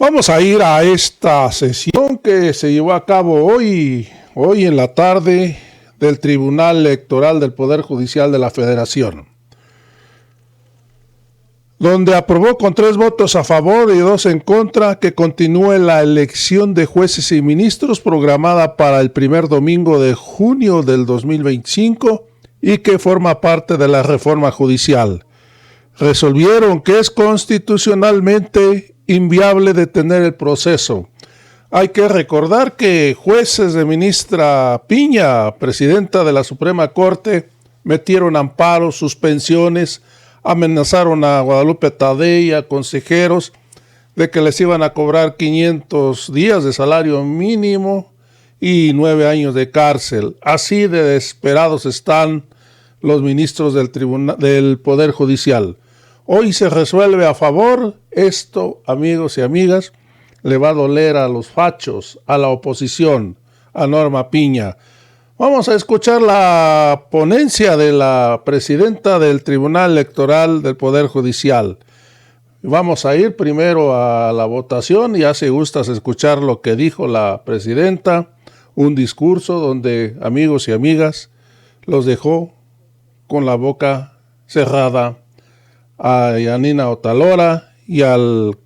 Vamos a ir a esta sesión que se llevó a cabo hoy en la tarde del Tribunal Electoral del Poder Judicial de la Federación, donde aprobó con 3 votos a favor y 2 en contra que continúe la elección de jueces y ministros programada para el primer domingo de junio del 2025 y que forma parte de la reforma judicial. Resolvieron que es constitucionalmente inviable detener el proceso. Hay que recordar que jueces de ministra Piña, presidenta de la Suprema Corte, metieron amparos, suspensiones, amenazaron a Guadalupe Tadei y a consejeros de que les iban a cobrar 500 días de salario mínimo y 9 años de cárcel. Así de desesperados están los ministros del Poder Judicial. Hoy se resuelve a favor. Esto, amigos y amigas, le va a doler a los fachos, a la oposición, a Norma Piña. Vamos a escuchar la ponencia de la presidenta del Tribunal Electoral del Poder Judicial. Vamos a ir primero a la votación. Ya si gustas escuchar lo que dijo la presidenta, un discurso donde, amigos y amigas, los dejó con la boca cerrada a Yanina Otalora y al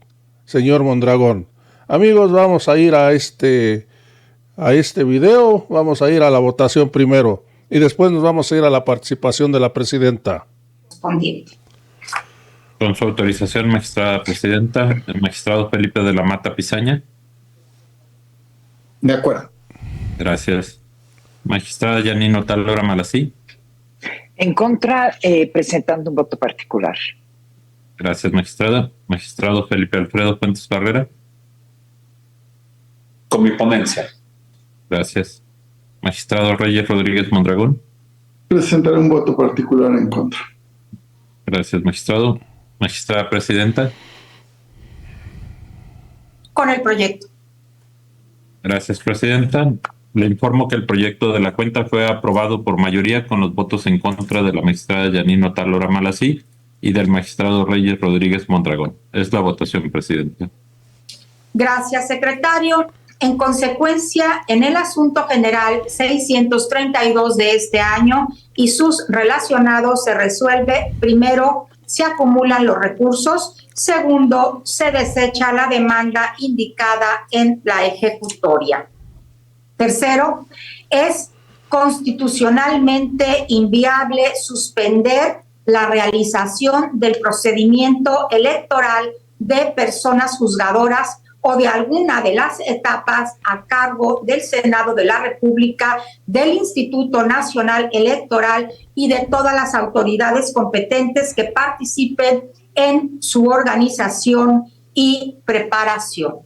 señor Mondragón. Amigos, vamos a ir a este video, vamos a ir a la votación primero y después nos vamos a ir a la participación de la presidenta. Con su autorización, magistrada presidenta, el magistrado Felipe de la Mata Pizaña. De acuerdo. Gracias. Magistrada Yanina Otalora Malací. En contra, presentando un voto particular. Gracias, magistrada. Magistrado Felipe Alfredo Fuentes Barrera. Con mi ponencia. Gracias. Magistrado Reyes Rodríguez Mondragón. Presentaré un voto particular en contra. Gracias, magistrado. Magistrada presidenta. Con el proyecto. Gracias, presidenta. Le informo que el proyecto de la cuenta fue aprobado por mayoría con los votos en contra de la magistrada Yanina Otalora Malací y del magistrado Reyes Rodríguez Mondragón. Es la votación, presidenta. Gracias, secretario. En consecuencia, en el asunto general 632 de este año y sus relacionados se resuelve: primero, se acumulan los recursos; segundo, se desecha la demanda indicada en la ejecutoria. Tercero, es constitucionalmente inviable suspender la realización del procedimiento electoral de personas juzgadoras o de alguna de las etapas a cargo del Senado de la República, del Instituto Nacional Electoral y de todas las autoridades competentes que participen en su organización y preparación.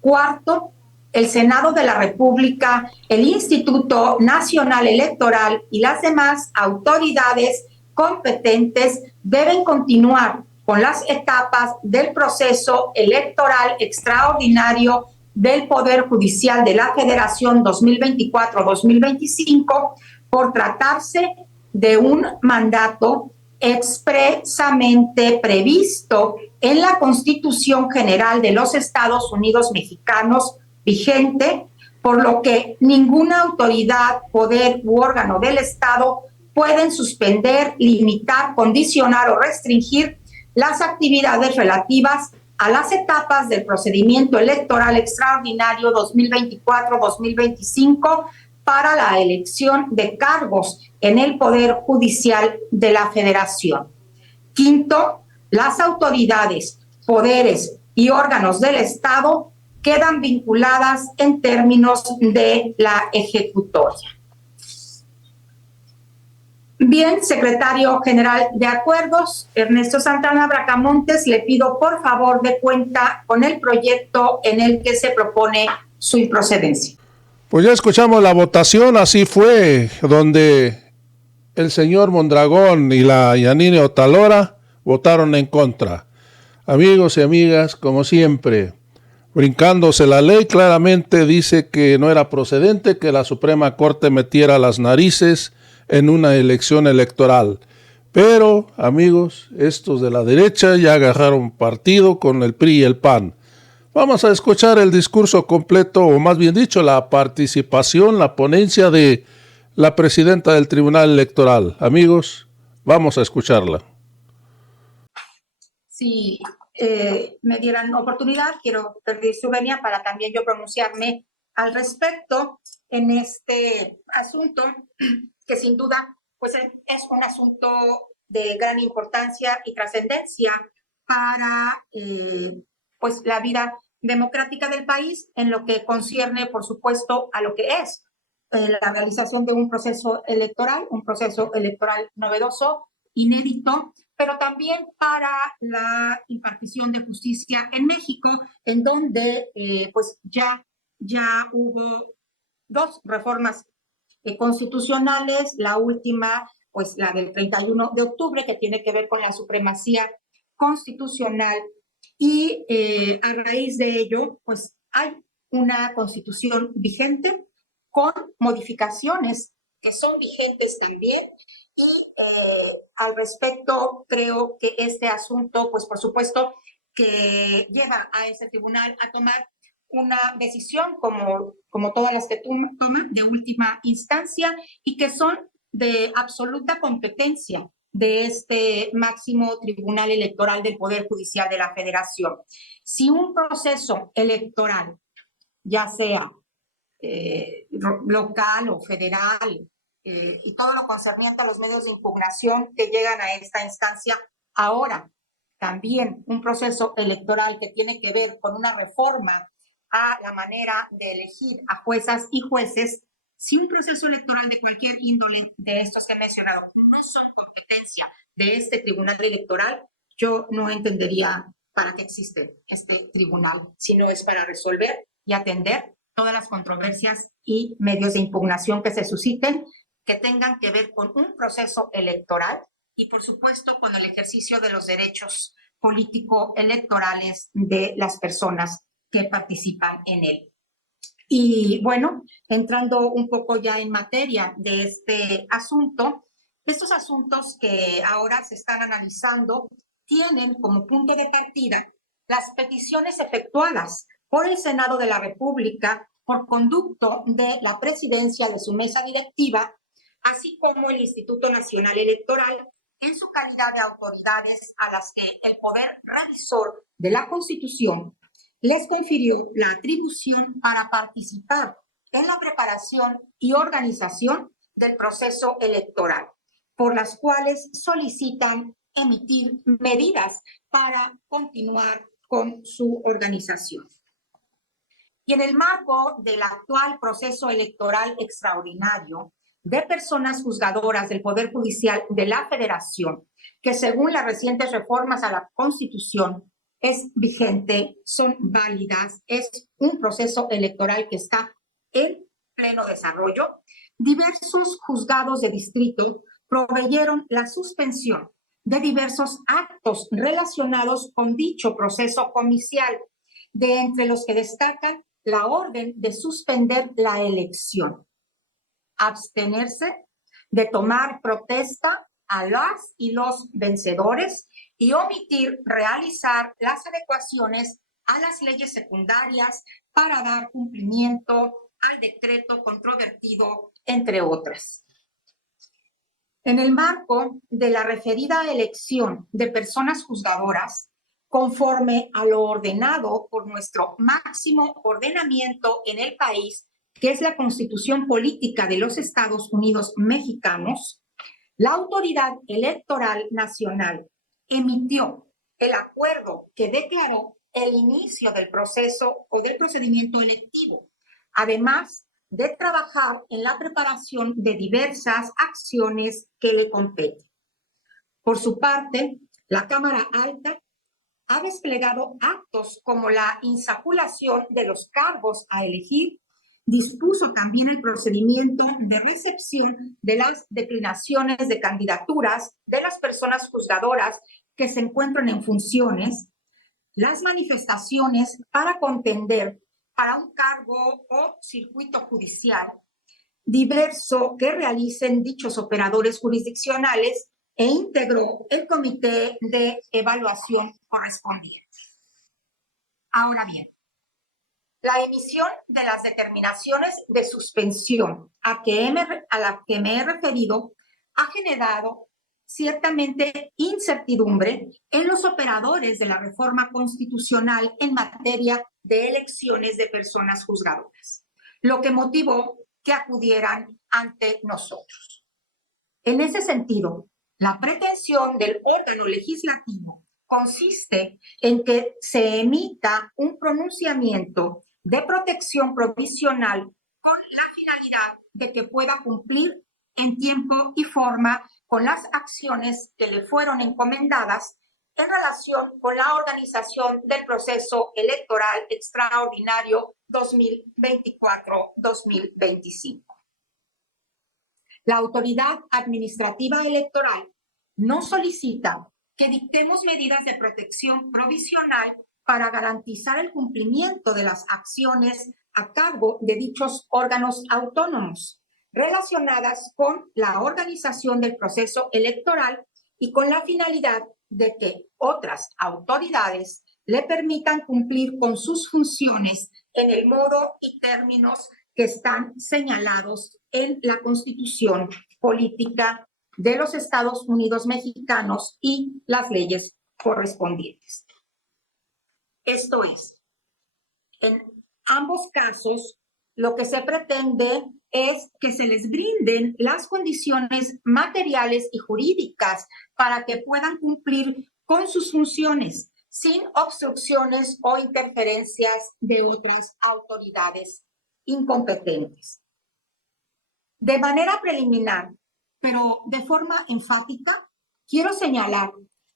Cuarto, el Senado de la República, el Instituto Nacional Electoral y las demás autoridades competentes deben continuar con las etapas del proceso electoral extraordinario del Poder Judicial de la Federación 2024-2025 por tratarse de un mandato expresamente previsto en la Constitución General de los Estados Unidos Mexicanos vigente, por lo que ninguna autoridad, poder u órgano del Estado pueden suspender, limitar, condicionar o restringir las actividades relativas a las etapas del procedimiento electoral extraordinario 2024-2025 para la elección de cargos en el Poder Judicial de la Federación. Quinto, las autoridades, poderes y órganos del Estado quedan vinculadas en términos de la ejecutoria. Bien, secretario general de Acuerdos, Ernesto Santana Bracamontes, le pido por favor de cuenta con el proyecto en el que se propone su improcedencia. Pues ya escuchamos la votación, así fue, donde el señor Mondragón y la Yanina Otalora votaron en contra. Amigos y amigas, como siempre, brincándose la ley, claramente dice que no era procedente que la Suprema Corte metiera las narices en una elección electoral. Pero, amigos, estos de la derecha ya agarraron partido con el PRI y el PAN. Vamos a escuchar el discurso completo, o más bien dicho, la participación, la ponencia de la presidenta del Tribunal Electoral. Amigos, vamos a escucharla. Si me dieran oportunidad, quiero pedir su venia para también yo pronunciarme al respecto en este asunto, que sin duda pues es un asunto de gran importancia y trascendencia para pues la vida democrática del país, en lo que concierne, por supuesto, a lo que es la realización de un proceso electoral novedoso, inédito, pero también para la impartición de justicia en México, en donde pues ya hubo dos reformas constitucionales, la última, pues la del 31 de octubre, que tiene que ver con la supremacía constitucional, y a raíz de ello, pues hay una constitución vigente con modificaciones que son vigentes también, y al respecto creo que este asunto, pues por supuesto, que lleva a ese tribunal a tomar una decisión como todas las que toman de última instancia y que son de absoluta competencia de este máximo tribunal electoral del Poder Judicial de la Federación. Si un proceso electoral, ya sea local o federal, y todo lo concerniente a los medios de impugnación que llegan a esta instancia, ahora también un proceso electoral que tiene que ver con una reforma a la manera de elegir a juezas y jueces, si un proceso electoral de cualquier índole de estos que he mencionado no son competencia de este tribunal electoral, yo no entendería para qué existe este tribunal, si no es para resolver y atender todas las controversias y medios de impugnación que se susciten, que tengan que ver con un proceso electoral y, por supuesto, con el ejercicio de los derechos político-electorales de las personas que participan en él. Y bueno, entrando un poco ya en materia de este asunto, estos asuntos que ahora se están analizando tienen como punto de partida las peticiones efectuadas por el Senado de la República por conducto de la presidencia de su mesa directiva, así como el Instituto Nacional Electoral, en su calidad de autoridades a las que el Poder Revisor de la Constitución les confirió la atribución para participar en la preparación y organización del proceso electoral, por las cuales solicitan emitir medidas para continuar con su organización. Y en el marco del actual proceso electoral extraordinario de personas juzgadoras del Poder Judicial de la Federación, que según las recientes reformas a la Constitución es vigente, son válidas, es un proceso electoral que está en pleno desarrollo, diversos juzgados de distrito proveyeron la suspensión de diversos actos relacionados con dicho proceso comicial, de entre los que destacan la orden de suspender la elección, abstenerse de tomar protesta a las y los vencedores y omitir realizar las adecuaciones a las leyes secundarias para dar cumplimiento al decreto controvertido, entre otras. En el marco de la referida elección de personas juzgadoras, conforme a lo ordenado por nuestro máximo ordenamiento en el país, que es la Constitución Política de los Estados Unidos Mexicanos, la Autoridad Electoral Nacional emitió el acuerdo que declaró el inicio del proceso o del procedimiento electivo, además de trabajar en la preparación de diversas acciones que le competen. Por su parte, la Cámara Alta ha desplegado actos como la insaculación de los cargos a elegir, dispuso también el procedimiento de recepción de las declinaciones de candidaturas de las personas juzgadoras que se encuentran en funciones, las manifestaciones para contender para un cargo o circuito judicial diverso que realicen dichos operadores jurisdiccionales, e integró el comité de evaluación correspondiente. Ahora bien, La emisión de las determinaciones de suspensión a la que me he referido ha generado ciertamente incertidumbre en los operadores de la reforma constitucional en materia de elecciones de personas juzgadoras, lo que motivó que acudieran ante nosotros. En ese sentido, la pretensión del órgano legislativo consiste en que se emita un pronunciamiento de protección provisional con la finalidad de que pueda cumplir en tiempo y forma con las acciones que le fueron encomendadas en relación con la organización del proceso electoral extraordinario 2024-2025. La autoridad administrativa electoral no solicita que dictemos medidas de protección provisional para garantizar el cumplimiento de las acciones a cargo de dichos órganos autónomos relacionadas con la organización del proceso electoral y con la finalidad de que otras autoridades le permitan cumplir con sus funciones en el modo y términos que están señalados en la Constitución Política de los Estados Unidos Mexicanos y las leyes correspondientes. Esto es, en ambos casos, lo que se pretende es que se les brinden las condiciones materiales y jurídicas para que puedan cumplir con sus funciones sin obstrucciones o interferencias de otras autoridades incompetentes. De manera preliminar, pero de forma enfática, quiero señalar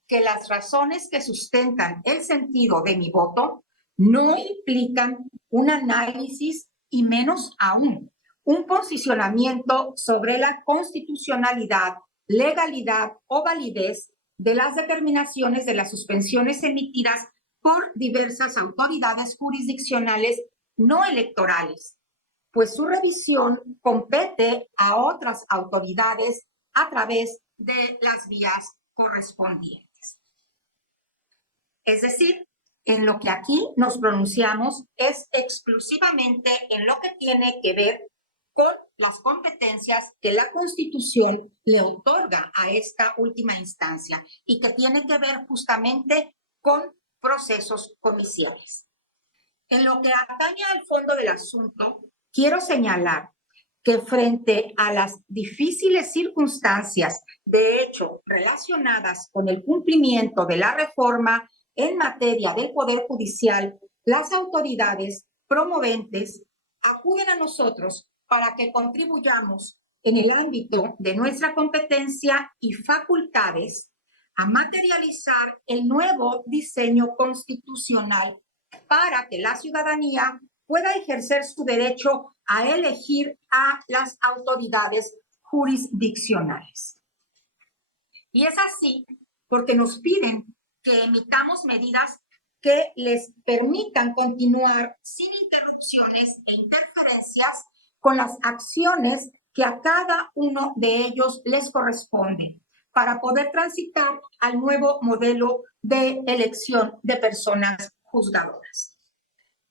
que las razones que sustentan el sentido de mi voto no implican un análisis y menos aún un posicionamiento sobre la constitucionalidad, legalidad o validez de las determinaciones de las suspensiones emitidas por diversas autoridades jurisdiccionales no electorales, pues su revisión compete a otras autoridades a través de las vías correspondientes. Es decir, en lo que aquí nos pronunciamos es exclusivamente en lo que tiene que ver con las competencias que la Constitución le otorga a esta última instancia y que tiene que ver justamente con procesos comiciales. En lo que atañe al fondo del asunto, quiero señalar que frente a las difíciles circunstancias, de hecho, relacionadas con el cumplimiento de la reforma en materia del Poder Judicial, las autoridades promoventes acuden a nosotros para que contribuyamos en el ámbito de nuestra competencia y facultades a materializar el nuevo diseño constitucional para que la ciudadanía pueda ejercer su derecho a elegir a las autoridades jurisdiccionales. Y es así porque nos piden que emitamos medidas que les permitan continuar sin interrupciones e interferencias con las acciones que a cada uno de ellos les corresponden para poder transitar al nuevo modelo de elección de personas juzgadoras.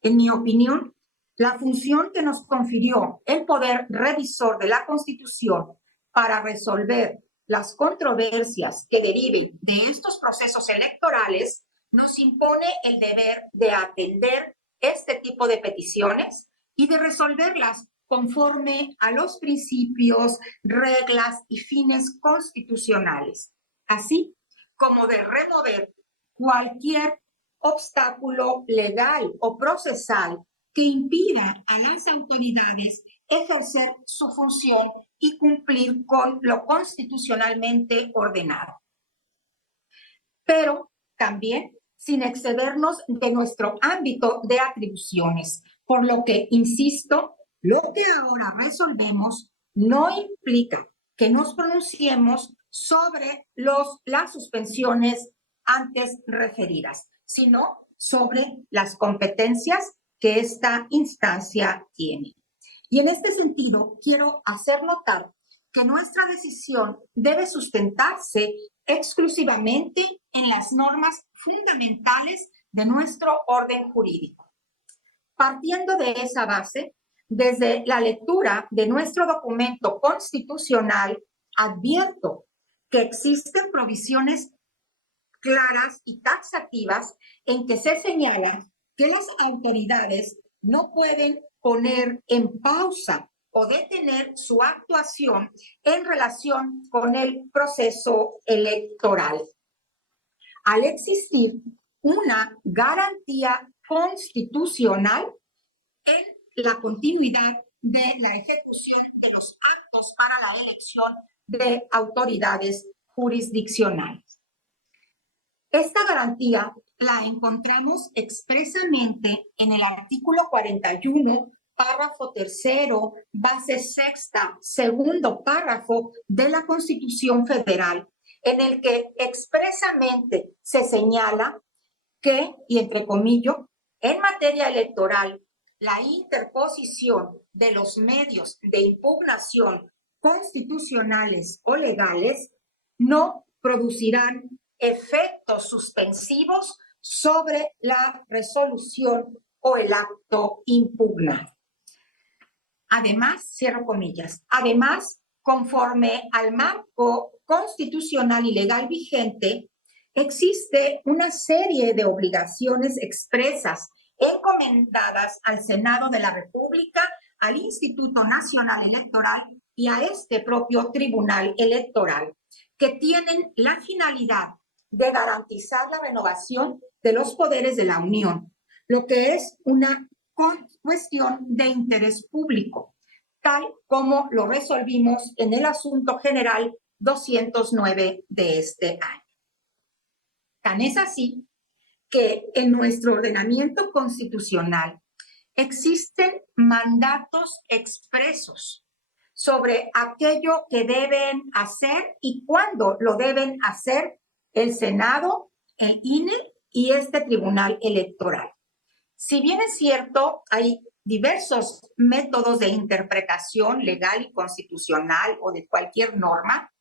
En mi opinión, la función que nos confirió el poder revisor de la Constitución para resolver las controversias que deriven de estos procesos electorales nos impone el deber de atender este tipo de peticiones y de resolverlas conforme a los principios, reglas y fines constitucionales, así como de remover cualquier obstáculo legal o procesal que impida a las autoridades ejercer su función y cumplir con lo constitucionalmente ordenado. Pero también sin excedernos de nuestro ámbito de atribuciones, por lo que, insisto, lo que ahora resolvemos no implica que nos pronunciemos sobre las suspensiones antes referidas, sino sobre las competencias que esta instancia tiene. Y en este sentido, quiero hacer notar que nuestra decisión debe sustentarse exclusivamente en las normas fundamentales de nuestro orden jurídico. Partiendo de esa base, desde la lectura de nuestro documento constitucional, advierto que existen provisiones claras y taxativas en que se señala que las autoridades no pueden poner en pausa o detener su actuación en relación con el proceso electoral. Al existir una garantía constitucional en la continuidad de la ejecución de los actos para la elección de autoridades jurisdiccionales. Esta garantía la encontramos expresamente en el artículo 41, párrafo tercero, base sexta, segundo párrafo de la Constitución Federal, en el que expresamente se señala que, y entre comillas, en materia electoral, la interposición de los medios de impugnación constitucionales o legales no producirán efectos suspensivos sobre la resolución o el acto impugnado. Además, cierro comillas, además, conforme al marco constitucional y legal vigente, existe una serie de obligaciones expresas encomendadas al Senado de la República, al Instituto Nacional Electoral y a este propio Tribunal Electoral, que tienen la finalidad de garantizar la renovación de los poderes de la Unión, lo que es una cuestión de interés público, tal como lo resolvimos en el Asunto General 209 de este año. Tan es así que en nuestro ordenamiento constitucional existen mandatos expresos sobre aquello que deben hacer y cuándo lo deben hacer el Senado, el INE y este Tribunal Electoral. Si bien es cierto, hay diversos métodos de interpretación legal y constitucional o de cualquier norma,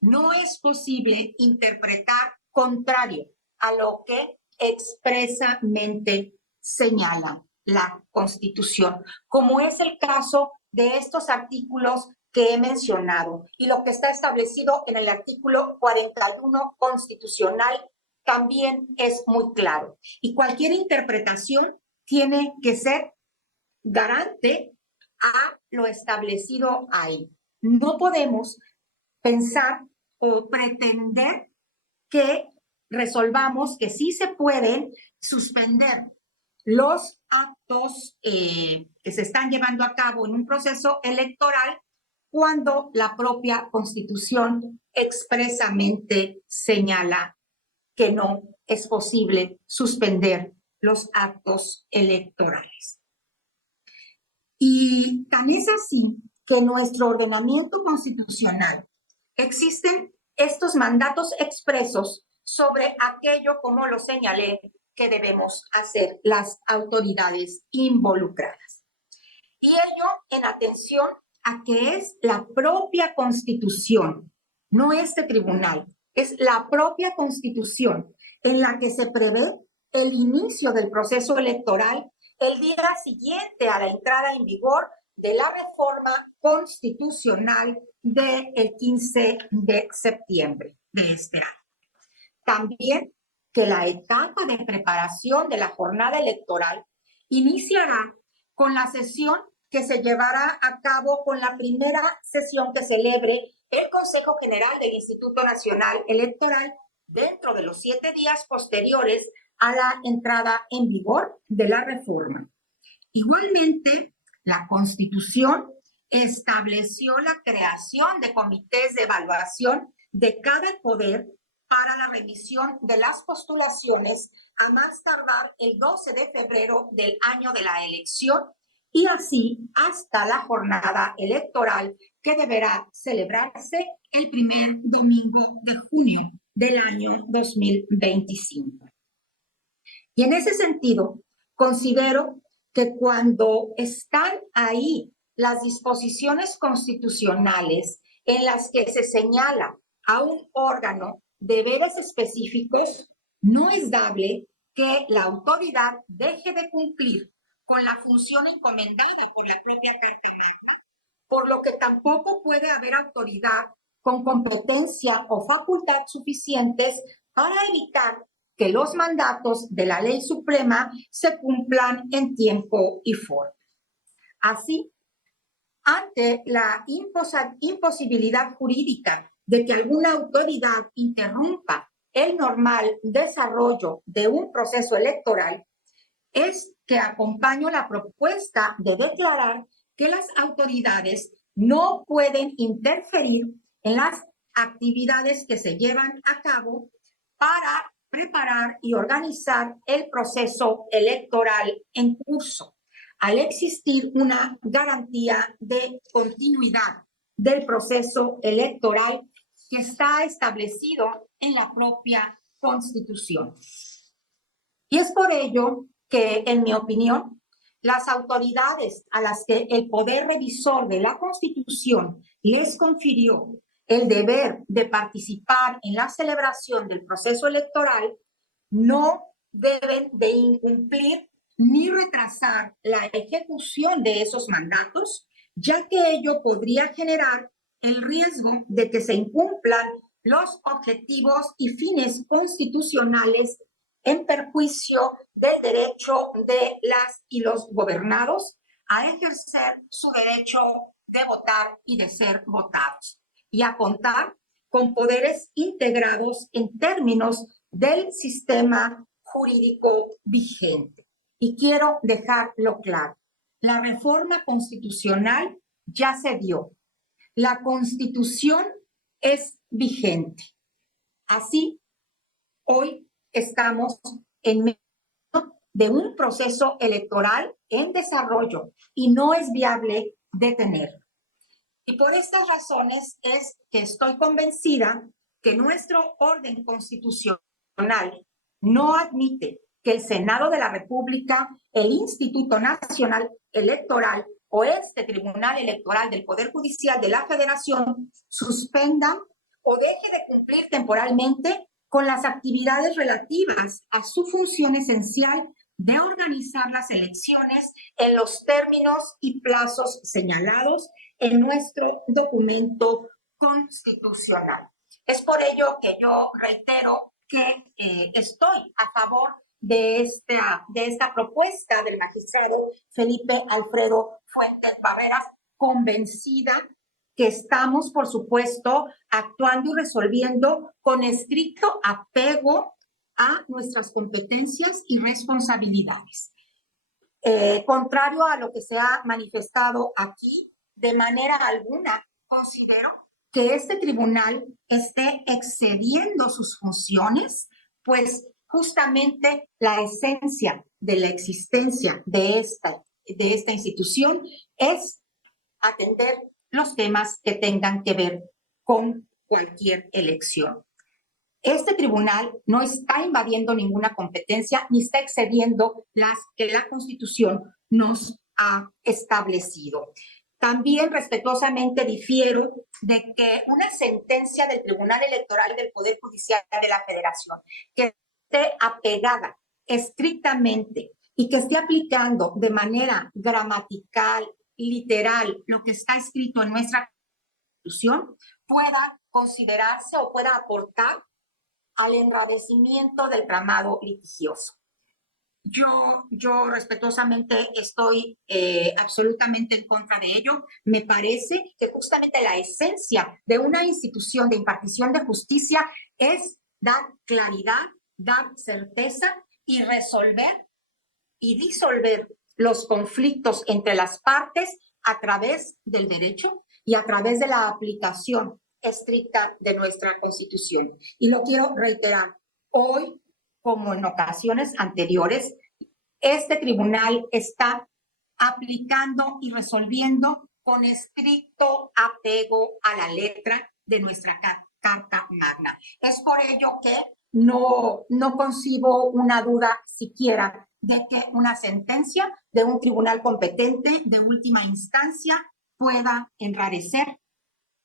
no es posible interpretar contrario a lo que expresamente señala la Constitución, como es el caso de estos artículos que he mencionado y lo que está establecido en el artículo 41 constitucional también es muy claro. Y cualquier interpretación tiene que ser garante a lo establecido ahí. No podemos pensar o pretender que resolvamos que sí se pueden suspender los actos que se están llevando a cabo en un proceso electoral cuando la propia Constitución expresamente señala que no es posible suspender los actos electorales. Y tan es así que en nuestro ordenamiento constitucional existen estos mandatos expresos sobre aquello, como lo señalé, que debemos hacer las autoridades involucradas. Y ello en atención a que es la propia Constitución, no este tribunal, es la propia Constitución en la que se prevé el inicio del proceso electoral el día siguiente a la entrada en vigor de la reforma constitucional del 15 de septiembre de este año. También que la etapa de preparación de la jornada electoral iniciará con la sesión que se llevará a cabo con la primera sesión que celebre el Consejo General del Instituto Nacional Electoral dentro de los 7 días posteriores a la entrada en vigor de la reforma. Igualmente, la Constitución estableció la creación de comités de evaluación de cada poder para la remisión de las postulaciones a más tardar el 12 de febrero del año de la elección y así hasta la jornada electoral que deberá celebrarse el primer domingo de junio del año 2025. Y en ese sentido, considero que cuando están ahí las disposiciones constitucionales en las que se señala a un órgano deberes específicos, no es dable que la autoridad deje de cumplir con la función encomendada por la propia Carta Magna, por lo que tampoco puede haber autoridad con competencia o facultad suficientes para evitar que los mandatos de la Ley Suprema se cumplan en tiempo y forma. Así, ante la imposibilidad jurídica de que alguna autoridad interrumpa el normal desarrollo de un proceso electoral, es que acompaño la propuesta de declarar que las autoridades no pueden interferir en las actividades que se llevan a cabo para preparar y organizar el proceso electoral en curso, al existir una garantía de continuidad del proceso electoral que está establecido en la propia Constitución. Y es por ello que, en mi opinión, las autoridades a las que el poder revisor de la Constitución les confirió el deber de participar en la celebración del proceso electoral no deben de incumplir ni retrasar la ejecución de esos mandatos, ya que ello podría generar el riesgo de que se incumplan los objetivos y fines constitucionales en perjuicio del derecho de las y los gobernados a ejercer su derecho de votar y de ser votados, y a contar con poderes integrados en términos del sistema jurídico vigente. Y quiero dejarlo claro, la reforma constitucional ya se dio. La Constitución es vigente. Así, hoy estamos en medio de un proceso electoral en desarrollo y no es viable detenerlo. Y por estas razones es que estoy convencida que nuestro orden constitucional no admite que el Senado de la República, el Instituto Nacional Electoral o este Tribunal Electoral del Poder Judicial de la Federación suspendan o deje de cumplir temporalmente con las actividades relativas a su función esencial de organizar las elecciones en los términos y plazos señalados en nuestro documento constitucional. Es por ello que yo reitero que estoy a favor de esta propuesta del magistrado Felipe Alfredo Fuentes Barreras, convencida que estamos, por supuesto, actuando y resolviendo con estricto apego a nuestras competencias y responsabilidades. Contrario a lo que se ha manifestado aquí, de manera alguna considero que este tribunal esté excediendo sus funciones, pues justamente la esencia de la existencia de esta institución es atender los temas que tengan que ver con cualquier elección. Este tribunal no está invadiendo ninguna competencia ni está excediendo las que la Constitución nos ha establecido. También respetuosamente difiero de que una sentencia del Tribunal Electoral del Poder Judicial de la Federación que esté apegada estrictamente y que esté aplicando de manera gramatical, literal, lo que está escrito en nuestra Constitución, pueda considerarse o pueda aportar al enrarecimiento del tramado litigioso. Yo respetuosamente estoy absolutamente en contra de ello. Me parece que justamente la esencia de una institución de impartición de justicia es dar claridad, dar certeza y resolver y disolver los conflictos entre las partes a través del derecho y a través de la aplicación estricta de nuestra Constitución. Y lo quiero reiterar, hoy, como en ocasiones anteriores, este tribunal está aplicando y resolviendo con estricto apego a la letra de nuestra Carta Magna. Es por ello que no concibo una duda siquiera de que una sentencia de un tribunal competente de última instancia pueda enrarecer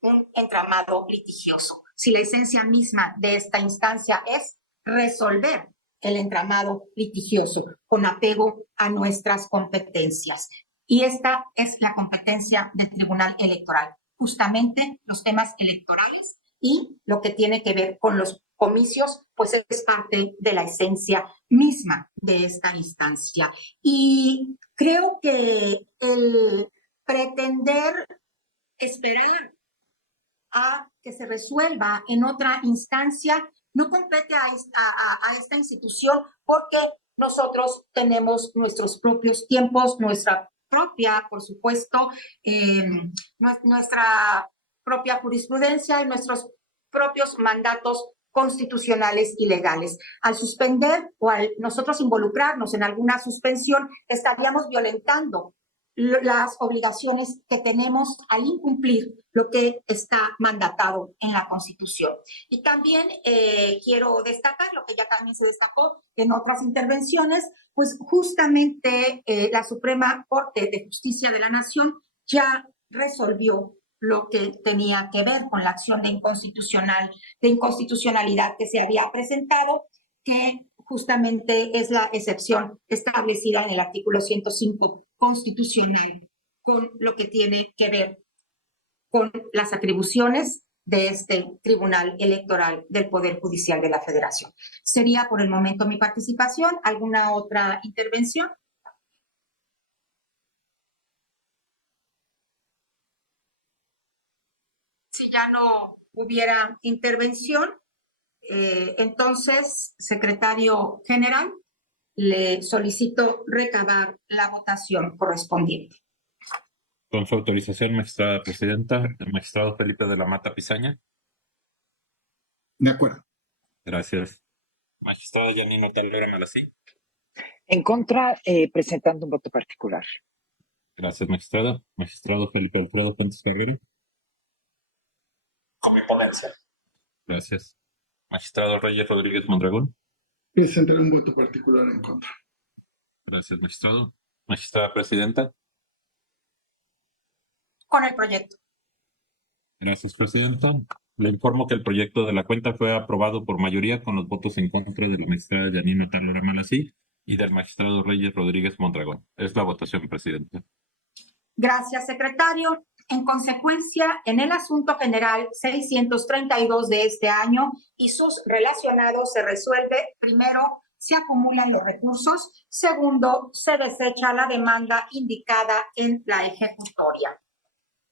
un entramado litigioso. Si la esencia misma de esta instancia es resolver el entramado litigioso con apego a nuestras competencias. Y esta es la competencia del Tribunal Electoral, justamente los temas electorales y lo que tiene que ver con los comicios, pues es parte de la esencia misma de esta instancia. Y creo que el pretender esperar a que se resuelva en otra instancia no compete a esta institución, porque nosotros tenemos nuestros propios tiempos, nuestra propia, por supuesto, nuestra propia jurisprudencia y nuestros propios mandatos constitucionales y legales. Al suspender o al nosotros involucrarnos en alguna suspensión, estaríamos violentando las obligaciones que tenemos al incumplir lo que está mandatado en la Constitución. Y también quiero destacar lo que ya también se destacó en otras intervenciones, pues justamente la Suprema Corte de Justicia de la Nación ya resolvió lo que tenía que ver con la acción de inconstitucionalidad que se había presentado, que justamente es la excepción establecida en el artículo 105 constitucional con lo que tiene que ver con las atribuciones de este Tribunal Electoral del Poder Judicial de la Federación. Sería por el momento mi participación. ¿Alguna otra intervención? Si ya no hubiera intervención, entonces, secretario general, le solicito recabar la votación correspondiente. Con su autorización, magistrada presidenta, el magistrado Felipe de la Mata Pizaña. De acuerdo. Gracias. Magistrada Yanino Talora Malasí. En contra, presentando un voto particular. Gracias, magistrada. Magistrado Felipe Alfredo Fuentes Carrera. Con mi ponencia. Gracias. Magistrado Reyes Rodríguez Mondragón. Presentaré un voto particular en contra. Gracias, magistrado. Magistrada presidenta. Con el proyecto. Gracias, presidenta. Le informo que el proyecto de la cuenta fue aprobado por mayoría con los votos en contra de la magistrada Yanino Talora Malasí y del magistrado Reyes Rodríguez Mondragón. Es la votación, presidenta. Gracias, secretario. En consecuencia, en el asunto general 632 de este año y sus relacionados se resuelve: primero, se acumulan los recursos; segundo, se desecha la demanda indicada en la ejecutoria.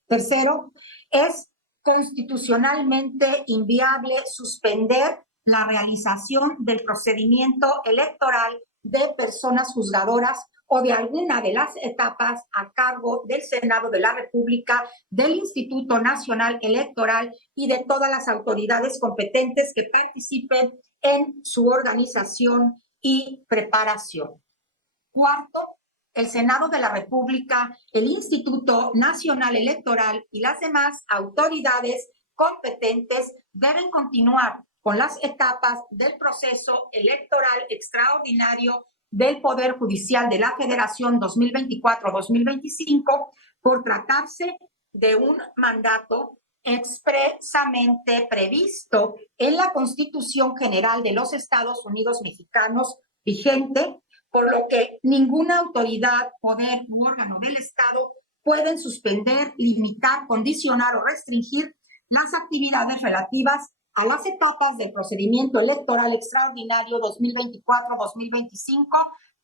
Tercero, es constitucionalmente inviable suspender la realización del procedimiento electoral de personas juzgadoras o de alguna de las etapas a cargo del Senado de la República, del Instituto Nacional Electoral y de todas las autoridades competentes que participen en su organización y preparación. Cuarto, el Senado de la República, el Instituto Nacional Electoral y las demás autoridades competentes deben continuar con las etapas del proceso electoral extraordinario del Poder Judicial de la Federación 2024-2025 por tratarse de un mandato expresamente previsto en la Constitución General de los Estados Unidos Mexicanos vigente, por lo que ninguna autoridad, poder u órgano del Estado pueden suspender, limitar, condicionar o restringir las actividades relativas a las etapas del procedimiento electoral extraordinario 2024-2025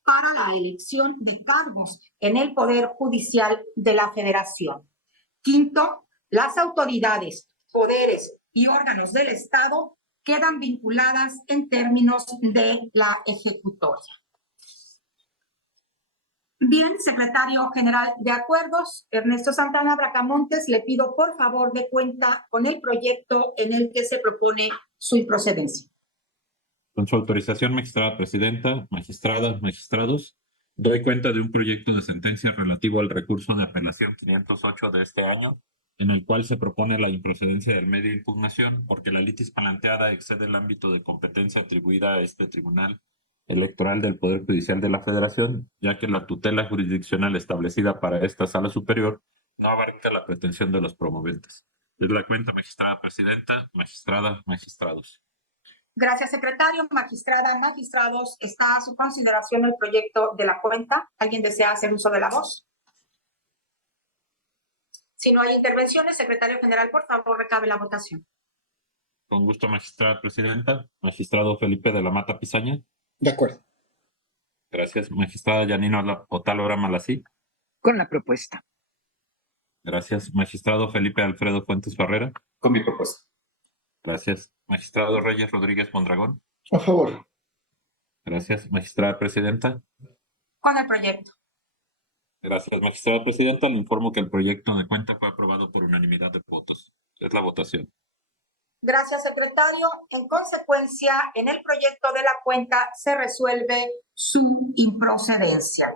para la elección de cargos en el Poder Judicial de la Federación. Quinto, las autoridades, poderes y órganos del Estado quedan vinculadas en términos de la ejecutoria. Bien, secretario general de Acuerdos, Ernesto Santana Bracamontes, le pido por favor de cuenta con el proyecto en el que se propone su improcedencia. Con su autorización, magistrada presidenta, magistradas, magistrados, doy cuenta de un proyecto de sentencia relativo al recurso de apelación 508 de este año, en el cual se propone la improcedencia del medio de impugnación porque la litis planteada excede el ámbito de competencia atribuida a este Tribunal Electoral del Poder Judicial de la Federación, ya que la tutela jurisdiccional establecida para esta sala superior no abarca la pretensión de los promoventes. Es la cuenta, magistrada presidenta, magistrada, magistrados. Gracias, secretario. Magistrada, magistrados, está a su consideración el proyecto de la cuenta. ¿Alguien desea hacer uso de la voz? Si no hay intervenciones, secretario general, por favor, recabe la votación. Con gusto, magistrada presidenta. Magistrado Felipe de la Mata Pizaña. De acuerdo. Gracias. Magistrada Yanino Otálora Malasí. Con la propuesta. Gracias. Magistrado Felipe Alfredo Fuentes Barrera. Con mi propuesta. Gracias. Magistrado Reyes Rodríguez Mondragón. A favor. Gracias. Magistrada presidenta. Con el proyecto. Gracias, magistrada presidenta. Le informo que el proyecto de cuenta fue aprobado por unanimidad de votos. Es la votación. Gracias, secretario. En consecuencia, en el proyecto de la cuenta se resuelve su improcedencia.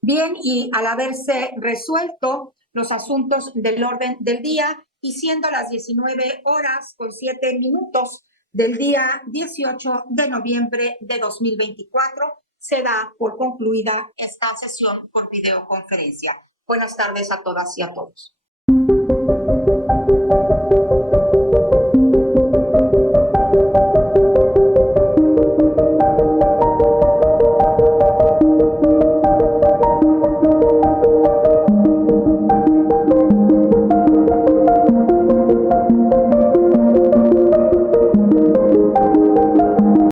Bien, y al haberse resuelto los asuntos del orden del día, y siendo las 19:07 del día 18 de noviembre de 2024, se da por concluida esta sesión por videoconferencia. Buenas tardes a todas y a todos.